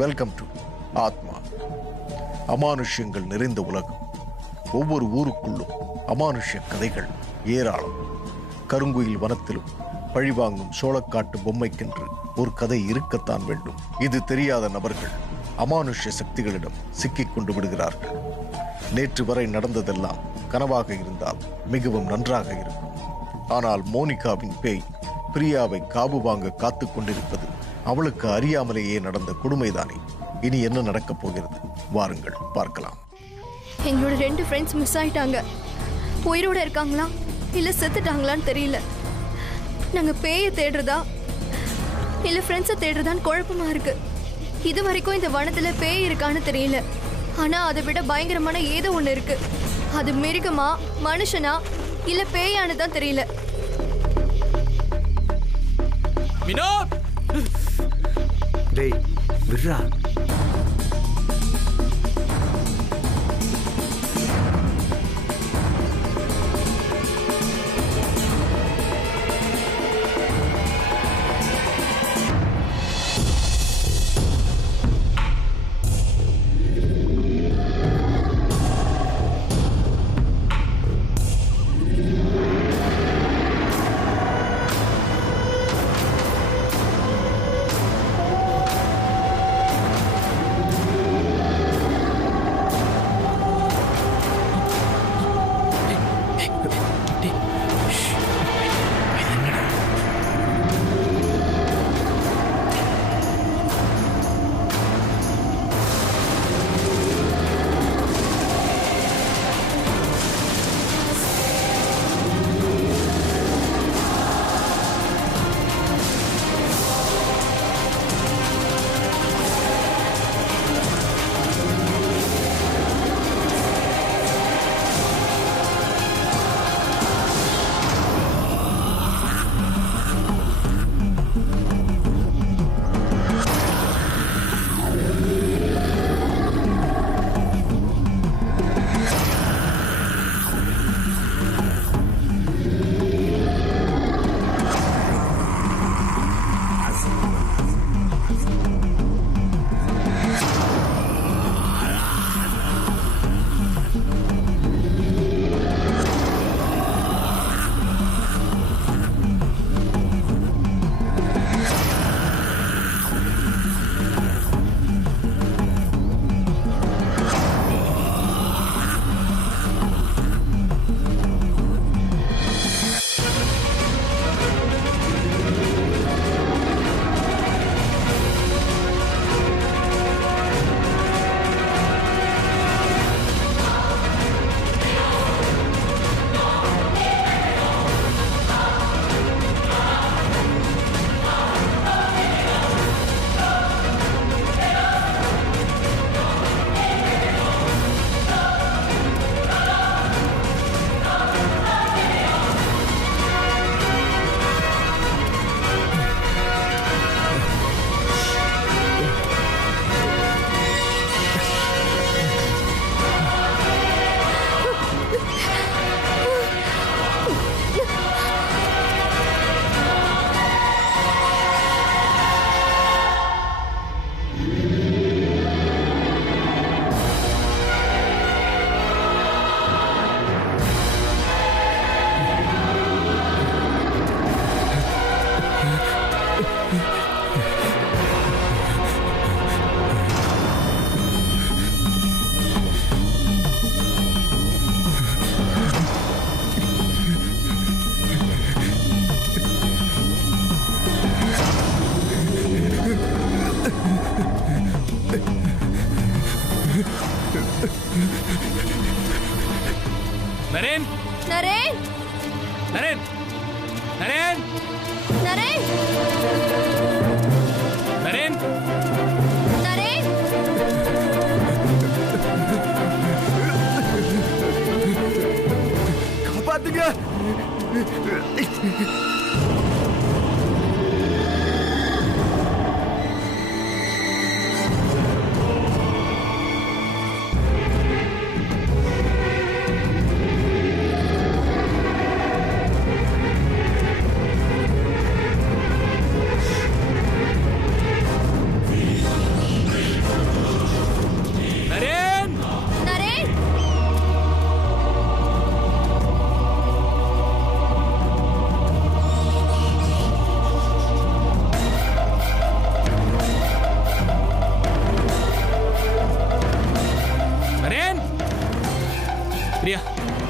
Welcome to ஆத்மா. அமானுஷ்யங்கள் நிறைந்த உலகம். ஒவ்வொரு ஊருக்குள்ளும் அமானுஷ்ய கதைகள் ஏராளம். கருங்குயில் வனத்திலும் பழிவாங்கும் சோளக்காட்டு பொம்மைக்கென்று ஒரு கதை இருக்கத்தான் வேண்டும். இது தெரியாத நபர்கள் அமானுஷ்ய சக்திகளிடம் சிக்கிக் கொண்டு விடுகிறார்கள். நேற்று வரை நடந்ததெல்லாம் கனவாக இருந்தால் மிகவும் நன்றாக இருக்கும். ஆனால் மோனிகாவின் பேய் பிரியாவை காபு வாங்க காத்து கொண்டிருப்பது அவளுக்கு அறியாமலேயே நடந்த கொடுமைதானே. இனி என்ன நடக்கப் போகிறது, வாருங்கள் பார்க்கலாம். எங்களோட 2 ஃப்ரெண்ட்ஸ் மிஸ் ஆயிட்டாங்க. உயிரோட இருக்காங்களா இல்ல செத்துட்டாங்களான்னு தெரியல. நாங்க பேயை தேடுறதா இல்ல ஃப்ரெண்ட்ஸை தேடுறதான்னு குழப்பமா இருக்கு. இது வரைக்கும் இந்த வனத்துல பேய் இருக்கான்னு தெரியல. ஆனா அதை விட பயங்கரமான ஏதோ ஒண்ணு இருக்கு. அது மிருகமா மனுஷனா இல்ல பேயானு தான் தெரியல. வினோத், டேய் விர்ரா. நரேன், நரேன், நரேன், நரேன், நரேன், நரேன், நரேன். காப்பாத்துங்க.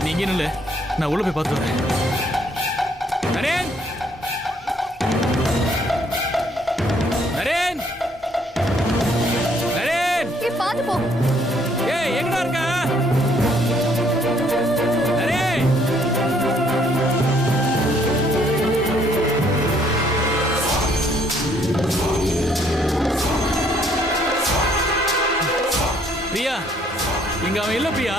நீங்க நில்லு, நான் உள்ள போய் பார்த்து வரேன். நரேன், நரேன், நரேன், பாத்து போ. ஏய் எங்கடா இருக்க? நரேன், பிரியா, இங்க அவன் இல்ல பிரியா.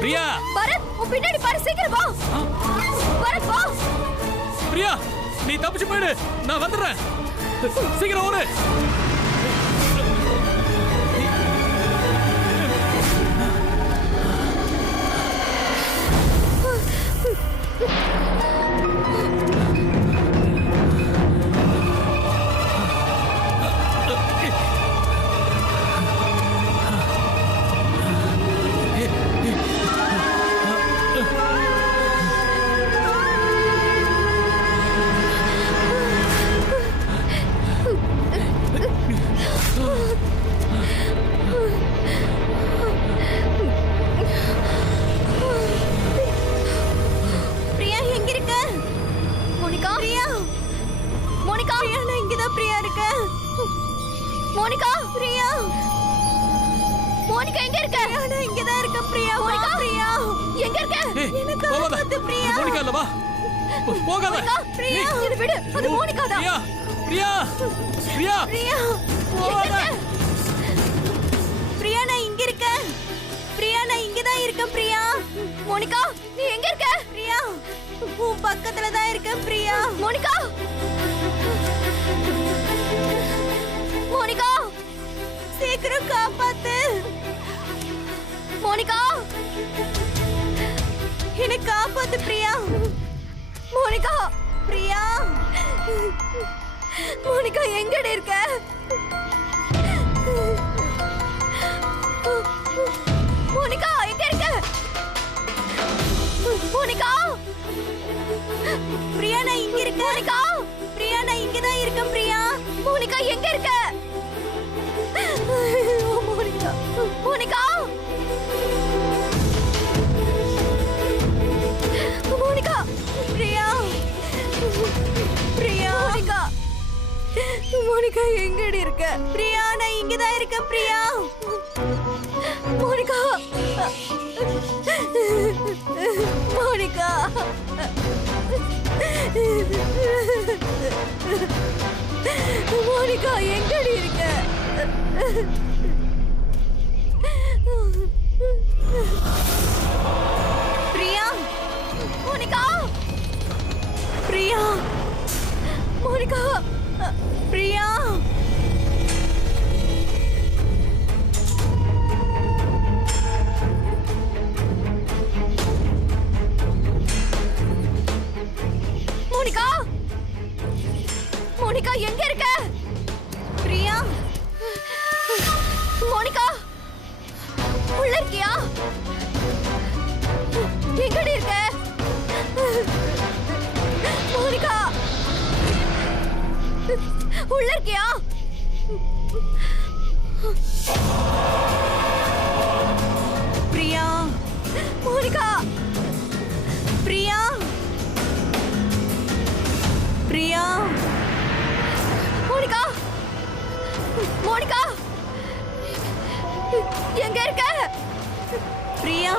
பிரியா, பரத், உன் பின்னாடி பாரு, சீக்கிரம் வா. பரத் வா. பிரியா, நீ தப்பிச்சு போயிடு, நான் வந்துடுறேன். சீக்கிரம் ஓடு. பிரியா எங்க இருக்க? மோனிகா, பிரியா, மோனிகா, பிரியா, நான் இங்கதான் பிரியா இருக்கேன். மோனிகா, பிரியா, மோனிகா எங்க இருக்க? நான் இங்கதான் இருக்கேன் பிரியா. மோனிகா, பிரியா எங்க இருக்க? எனக்கு வந்து பிரியா. மோனிகா இல்ல, வா. போகாத. மோனிகா, பிரியா, இது விடு. அது மோனிகா தான். பிரியா, பிரியா, பிரியா, பிரியா எங்க இருக்க? பிரியா, நான் இங்க இருக்கேன். பிரியா, நான் இங்க தான் இருக்கேன் பிரியா. மோனிகா, நீ எங்க இருக்க? பிரியா, உன் பக்கத்துல தான் இருக்கேன் பிரியா. மோனிகா, மோனிகா, சீக்கிரம் காப்பாத்து. மோனிகா, என்னை காப்பாத்து பிரியா. மோனிகா, பிரியா, மோனிகா எங்கடி இருக்க? மோனிகா எங்க இருக்க? மோனிகா, பிரியா, நான் இங்க இருக்கேன். மோனிகா, பிரியா, நான் இங்க தான் இருக்கேன் பிரியா. மோனிகா எங்க இருக்க? Monica, Monica, Monica, Priya, Priya, Monica, Monica எங்கடி இருக்க? பிரியா, நான் இங்க தான் இருக்கேன் பிரியா. மோனிகா, மோனிகா, மோனிகா எங்கடி இருக்க? Priya, Monica, Priya, Monica, Priya, Monica, Monica எங்க இருக்க? பிரியா, மோனிகா, உள்ள இருக்கியா? எங்கடி இருக்க? மோனிகா, உள்ள இருக்கியா? Priya, Monica, Priya, Priya, Monica, Monica எங்க இருக்க? பிரியா,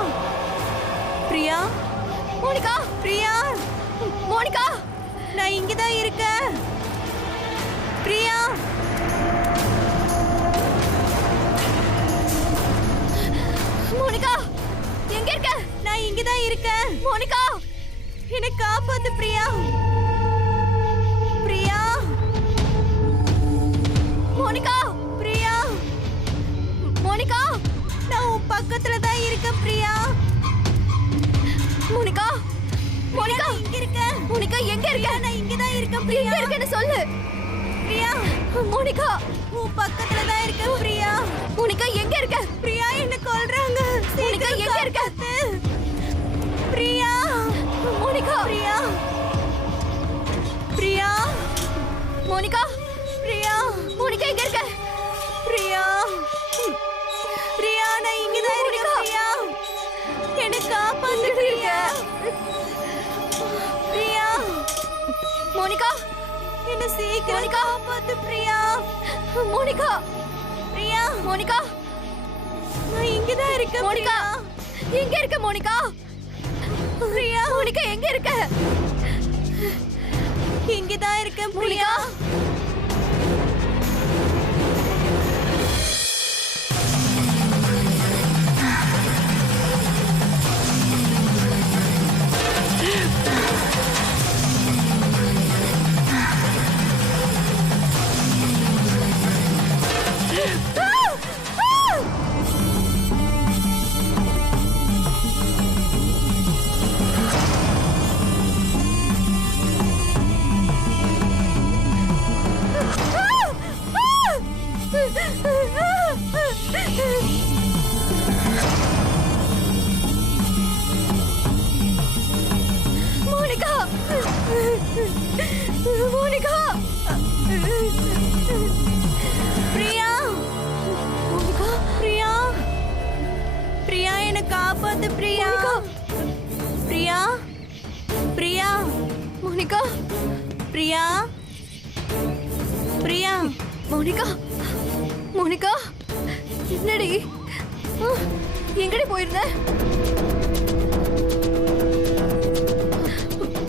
பிரியா, மோனிகா, பிரியா, மோனிகா, நான் இங்க தான் இருக்கேன். பிரியா, மோனிகா எங்க இருக்க? நான் இங்க தான் இருக்கேன். மோனிகா, என்னை காப்பாத்து பிரியா. பிரியா, மோனிகா, பிரியா, மோனிகா, நான் உன் பக்கத்துல தான் இருக்கேன் பிரியா. மோனிகா, மோனிகா இங்க இருக்க. மோனிகா எங்க இருக்க? நான் இங்க தான் இருக்கேன் பிரியா. எங்க இருக்கேன்னு சொல்லு. பிரியா, மோனிகா, உன் பக்கத்துல தான் இருக்கேன் பிரியா. மோனிகா எங்க இருக்க? பிரியா, என்ன கொல்றாங்க. மோனிகா எங்க இருக்க? Priya, Monica, Priya, Priya, Monica, Priya, Monica எங்க இருக்க? பிரியா, பிரியா, நான் இங்க என்ன சீக்கிரம் காப்பாத்து பிரியா. மோனிகா, பிரியா, மோனிகா, நான் இங்கதான் இருக்கேன். மோனிகா, எங்க இருக்க மோனிகா? பிரியா, மோனிகா எங்க இருக்க? இங்கதான் இருக்கேன் Priya. Monica, Monica, Priya, Monica, Priya, Priya என்ன காப்பாத்து Priya. Priya, Priya, Monica, Priya, Priya. Monica, Monica, என்னடி எங்கடி போயிருந்த?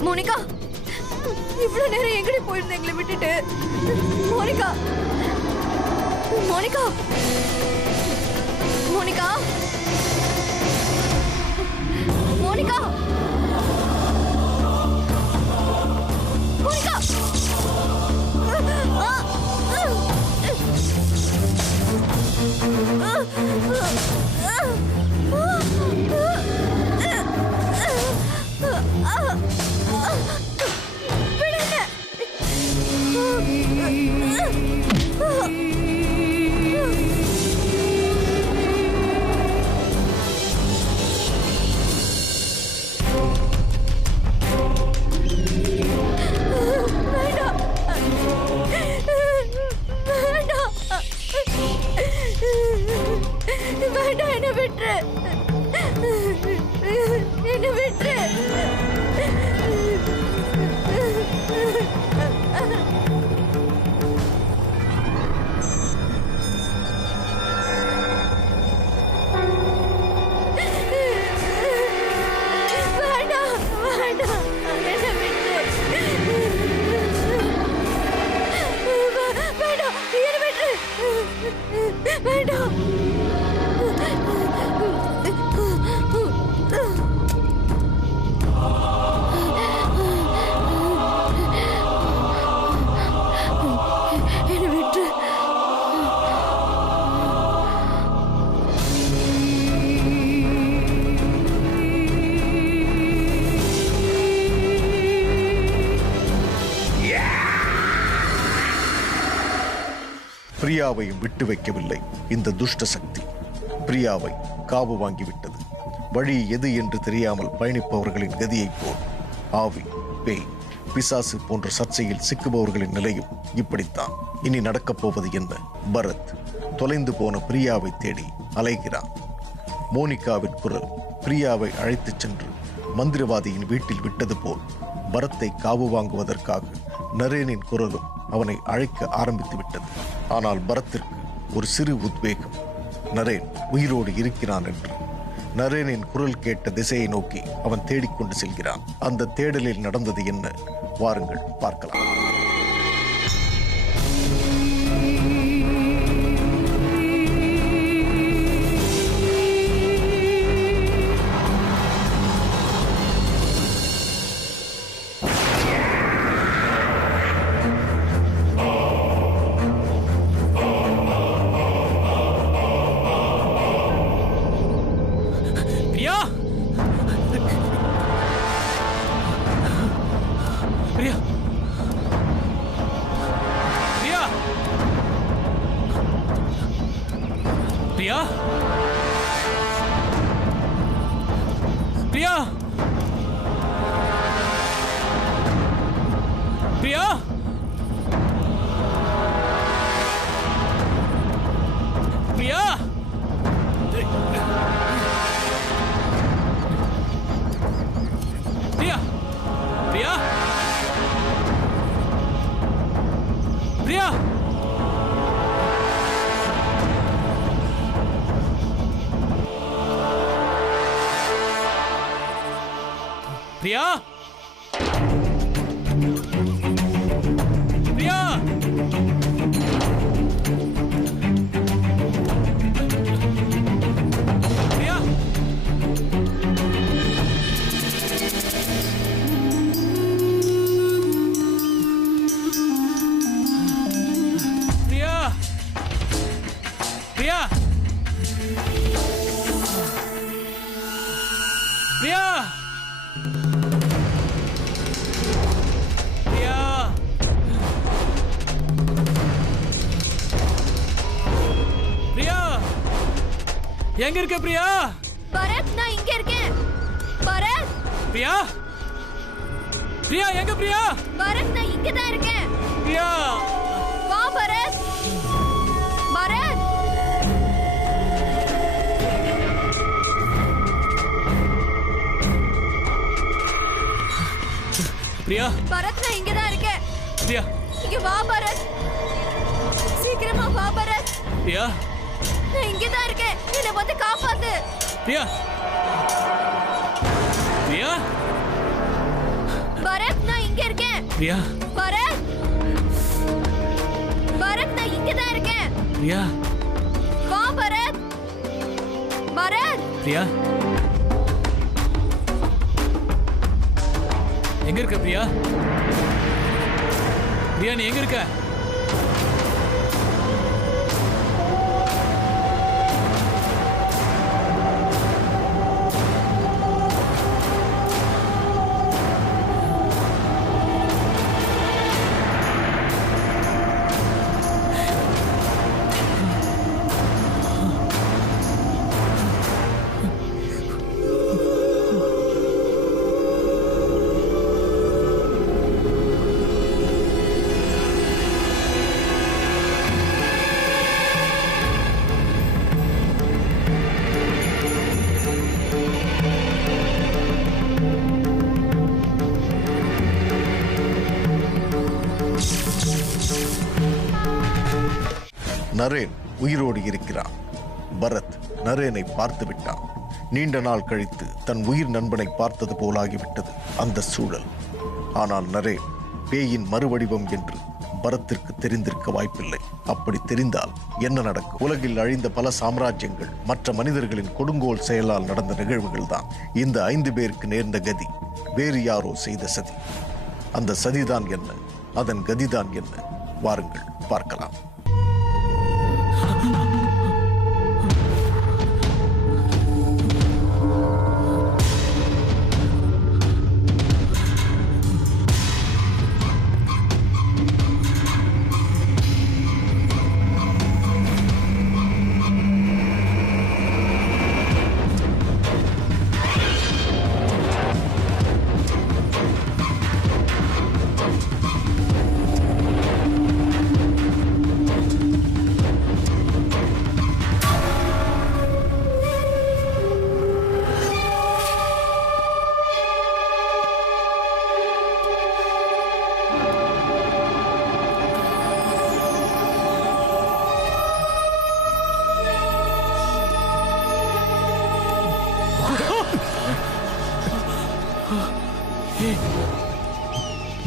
மோனிகா, இவ்வளவு நேரம் எங்கடி போயிருந்த எங்களை விட்டுட்டு? Monica, Monica, Monica, Monica, Monica. வேண்டாம், என்ன விட்டுரு, என்ன விட்டுரு. வேண்டாம், வேண்டாம், என்ன விட்டுரு. வேண்டாம், என்ன விட்டுரு. வேண்டாம். என்னை விட்டு. பிரியாவையும் விட்டு வைக்கவில்லை இந்த துஷ்ட சக்தி. பிரியாவை காவு வாங்கிவிட்டது. வழி எது என்று தெரியாமல் பயணிப்பவர்களின் கதியைப் போல் ஆவி, பேய், பிசாசு போன்ற சர்ச்சையில் சிக்குபவர்களின் நிலையும் இப்படித்தான். இனி நடக்கப் போவது என்ன? பரத் தொலைந்து போன பிரியாவை தேடி அலைகிறான். மோனிகாவின் குரல் பிரியாவை அழைத்துச் சென்று மந்திரவாதியின் வீட்டில் விட்டது போல் பரத்தை காவு வாங்குவதற்காக நரேனின் குரலும் அவனை அழைக்க ஆரம்பித்து விட்டது. ஆனால் பரத்திற்கு ஒரு சிறு உத்வேகம். நரேன் உயிரோடு இருக்கிறான் என்று. நரேனின் குரல் கேட்ட திசையை நோக்கி அவன் தேடிக்கொண்டு செல்கிறான். அந்த தேடலில் நடந்தது என்ன? வாருங்கள் பார்க்கலாம். பிரியா, பிரியா, பிரியா, பிரியா, பிரியா, பிரியா, பிரியா பிரியா பிரியா பிரியா பிரியா பிரியா எங்க இருக்க பிரியா? பரத், நான் இங்க இருக்கேன். பரத். பிரியா? பிரியா எங்க பிரியா? பரத், நான் இங்க தான் இருக்கேன். பிரியா. வா பரத். பரத். பிரியா. பரத், நான் இங்க தான் இருக்கேன். பிரியா. இங்க வா பரத். சீக்கிரமா வா பரத். பிரியா. நான் இங்க தான் இருக்கேன். என்னை வந்து காப்பாத்து. பிரியா. பிரியா. பரத், நான் இங்க இருக்கேன். பிரியா. பரத். பரத், நான் இங்க தான் இருக்கேன். பிரியா. வா பரத். பரத். பிரியா. எங்க இருக்க பிரியா? பிரியா, நீ எங்க இருக்க? நரேன் உயிரோடு இருக்கிறான். பரத் நரேனை பார்த்து விட்டான். நீண்ட நாள் கழித்து தன் உயிர் நண்பனை பார்த்தது போலாகிவிட்டது அந்த சூழல். ஆனால் நரேன் பேயின் மறுவடிவம் என்று பரத்திற்கு தெரிந்திருக்க வாய்ப்பில்லை. அப்படி தெரிந்தால் என்ன நடக்கும்? உலகில் அழிந்த பல சாம்ராஜ்யங்கள் மற்ற மனிதர்களின் கொடுங்கோல் செயலால் நடந்த நிகழ்வுகள் தான். இந்த 5 பேருக்கு நேர்ந்த கதி வேறு யாரோ செய்த சதி. அந்த சதிதான் என்ன? அதன் கதிதான் என்ன? வாருங்கள் பார்க்கலாம்.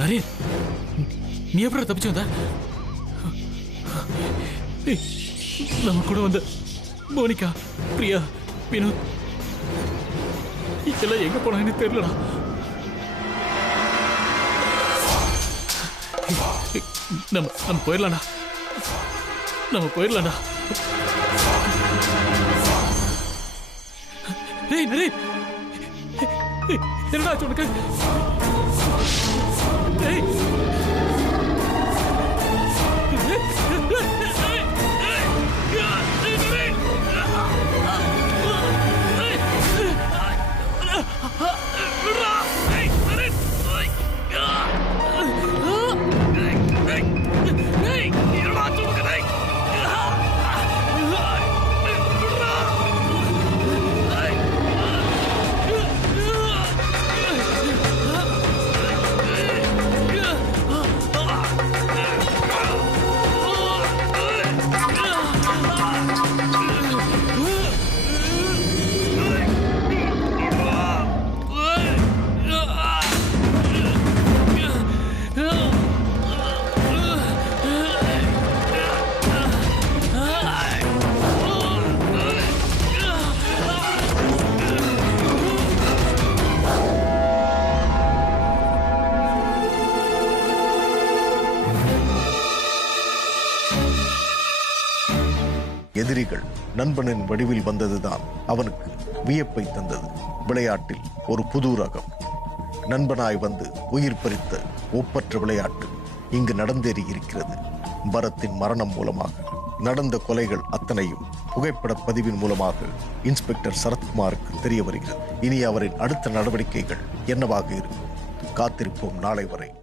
நரேன், நீ எப்படி தப்பிச்சு வந்த? நம்ம கூட வந்த மோனிகா, பிரியா, வினோத் இதெல்லாம் எங்க போனாங்கன்னு தெரியலடா. நம்ம போயிடலாம்டா. நம்ம போயிடலாம்டா. ஏய் நரேன், என்னடா ஆச்சு உனக்கு? ஏய் எதிரிகள் நண்பனின் வடிவில் வந்ததுதான் அவனுக்கு வியப்பை தந்தது. விளையாட்டில் ஒரு புது ரகம். நண்பனாய் வந்து உயிர் பறித்த ஒப்பற்ற விளையாட்டு இங்கு நடந்தேறி இருக்கிறது. பரத்தின் மரணம் மூலமாக நடந்த கொலைகள் அத்தனையும் புகைப்பட பதிவின் மூலமாக இன்ஸ்பெக்டர் சரத்குமாருக்கு தெரிய வருகிறது. இனி அவரின் அடுத்த நடவடிக்கைகள் என்னவாக இருக்கும்? காத்திருப்போம் நாளை வரை.